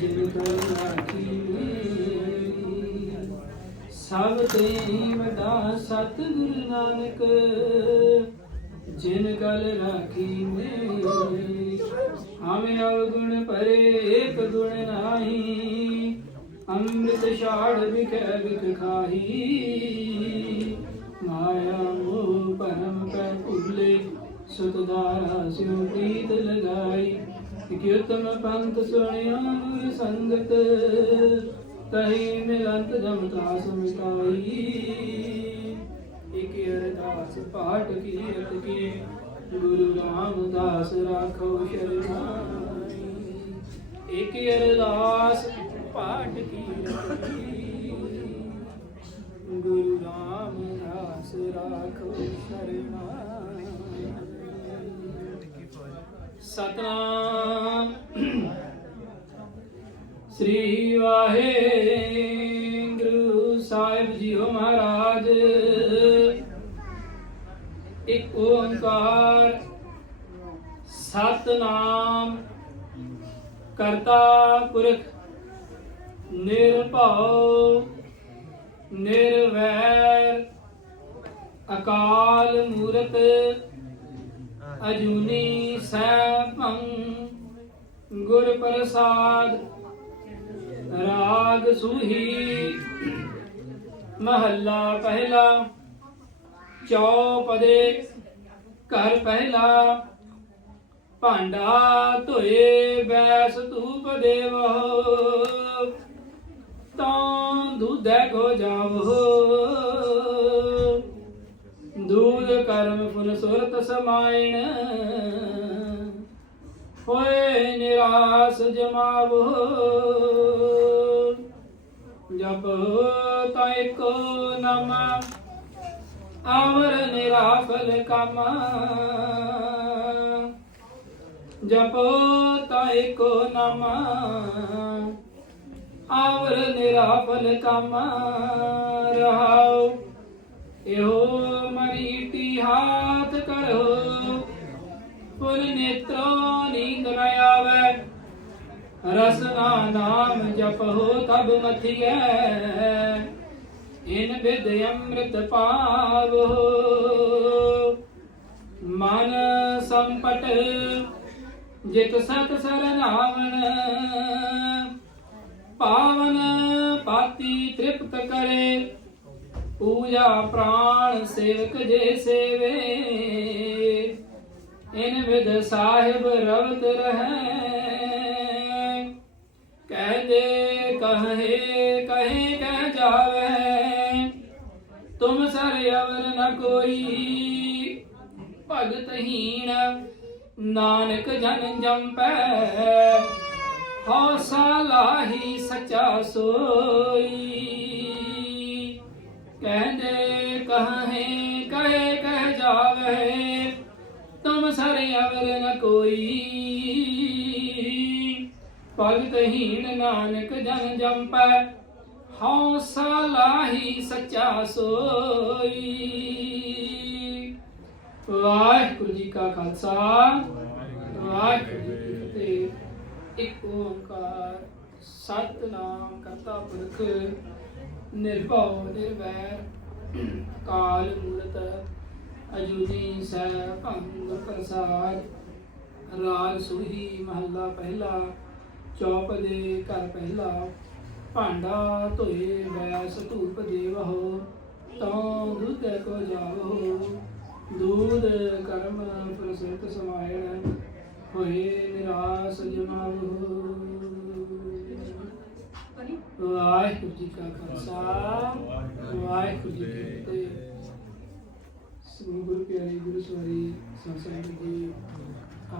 ਜਿਨ ਕਲ ਸਭ ਤੇ ਵੱਡਾ ਸਤਿਗੁਰੂ ਨਾਨਕ, ਜਿਨ ਕਲ ਰਾਖੀ ਮੇਰੀ ਹਮੇ ਅਵਗੁਣ ਪਰੇ ਏਕ ਗੁਣ ਨਾਹੀ, ਅੰਮ੍ਰਿਤ ਛਾੜ ਵਿਖੇ ਵਿਖ ਖਾਹੀ। ਮਾਇਆ ਮੋਹ ਪਰਮ ਪੈ ਭੁੱਲੇ ਸੁਤਦਾਰਾ ਸਿਉ ਪ੍ਰੀਤ ਲਗਾਈ। ਕਿ ਪੰਥ ਸੁਣਿਆ ਸੰਗਤ, ਤਹੀ ਮਿਲੰਤ ਜਮ ਤਾਸ ਇਕ ਅਰਦਾਸ ਪਾਠ ਕੀ ਕੀ, ਗੁਰੂ ਰਾਮਦਾਸ ਰਾਖੋ ਸ਼ਰਨਾਈ ਇਕ ਅਰਦਾਸ ਪਾਠ ਕੀ ਕੀ, ਗੁਰੂ ਰਾਮਦਾਸ ਰਾਖੋ ਸ਼ਰਨਾਈ ਸਤਨਾਮ। ਸ੍ਰੀ ਵਾਹਿਗੁਰੂ ਸਾਹਿਬ ਜੀਓ ਮਹਾਰਾਜ। ਇੱਕ ਓੰਕਾਰ, ਸਤਨਾਮ, ਕਰਤਾ ਪੁਰਖ, ਨਿਰਭਉ, ਨਿਰਵੈਰ, ਅਕਾਲ ਮੂਰਤ ਅਜੂਨੀ ਸੈਭੰ ਗੁਰ ਪ੍ਰਸਾਦ ਰਾਗ ਸੁਹੀ ਮਹੱਲਾ ਪਹਿਲਾ, ਚੌਪਦੇ ਘਰ ਪਹਿਲਾ, ਭਾਂਡਾ ਧੋਏ ਬੈਸ ਧੂਪ ਦੇਵੋ, ਤਾਂ ਦੁਧੈ ਕੋ ਜਾਵੋ। ਦੂਧ ਕਰਮ ਫੁਨ ਸੁਰਤ ਸਮਾਇਣ। ਹੋਏ ਨਿਰਾਸ ਜਮਾਵੋ। ਜਪ ਤਾਇ ਕੋ ਨਮ ਆਵਰ ਨਿਰਾਫਲ ਕਮ। ਜਪ ਤਾਇ ਕੋ ਨਮ ਆਵਰ ਨਿਰਾਫਲ ਕਮ। ਰਹਾਉ ਇਹੋ ਹਾਥ ਕਰੋ। ਪੁਰ ਨੇਤਰੋ ਨੀਂਦ ਨ ਆਵੇ। ਰਸਨਾ ਨਾਮ ਜਪੋ ਤਬ ਮਥਿਐ। ਇਨ ਬਿਦ ਅੰਮ੍ਰਿਤ ਪਾਵੋ। ਮਨ ਸੰਪਟ ਜਿਤ ਸਤ ਸਰਨਾਵਣ। ਪਾਵਨ ਪਾਤੀ ਤ੍ਰਿਪਤ ਕਰੇ। ਪੂਜਾ ਪ੍ਰਾਣ ਸੇਵਕ ਜੇ ਸੇਵੇ, ਇਨ ਵਿਦ ਸਾਹਿਬ ਰਵਤ ਰਹੈ। ਕਹਦੇ ਕਹੇ ਕਹੇ, ਕਹਿ ਜਾਵੇ, ਤੁਮ ਸਰ ਅਵਰ ਨ ਕੋਈ। ਭਗਤ ਹੀਣ ਨਾਨਕ ਜਨ ਜੰਪੈ, ਹਉਸਾ ਲਾਹੀ ਸਚਾ ਸੋਈ। ਕਹਿੰਦੇ ਕਹੇ ਕਹੇ, ਕਹਿ ਜਾਵੇ ਤੁਮ ਸਰ ਅਵਰ ਨ ਕੋਈ। ਭਗਤ ਹੀਣ ਨਾਨਕ ਜਨ ਜੰਪੈ ਹਉਸਾ ਲਾਹੀ ਸਚਾ ਸੋਈ। ਵਾਹਿਗੁਰੂ ਜੀ ਕਾ ਖਾਲਸਾ, ਵਾਹਿਗੁਰੂ ਜੀ ਕੀ ਫਤਿਹ। ਇੱਕ ਓੰਕਾਰ, ਸਤਨਾਮ ਕਰਤਾ ਪੁਰਖ ਨਿਰਭਉ, ਨਿਰਵੈਰ, ਕਾਲ ਮੂਰਤ ਅਜੂਨੀ ਸੈ ਭੰਗ ਪ੍ਰਸਾਦ, ਰਾਗ ਸੁਹੀ, ਮਹੱਲਾ ਪਹਿਲਾ, ਚੌਪ ਦੇ ਘਰ ਪਹਿਲਾ, ਭਾਂਡਾ ਧੋਏ, ਬੈਸ ਧੂਪ ਦੇਵਹੁ, ਤਉ ਦੁੱਧ ਕੋ ਜਾਵੋ ਦੂਧ ਕਰਮ ਪ੍ਰਸਿੱਧ ਸਮਾਇਣ ਹੋਏ ਨਿਰਾਸ ਜਮਾਵੋ ਵਾਹਿਗੁਰੂ ਜੀ ਕਾ ਖਾਲਸਾ, ਵਾਹਿਗੁਰੂ ਜੀ ਕੀ ਫਤਿਹ। ਸ੍ਰੀ ਗੁਰੂ ਪਿਆਰੇ ਗੁਰੂ ਸਵਾਰੀ ਸੰਸਾਰ ਜੀ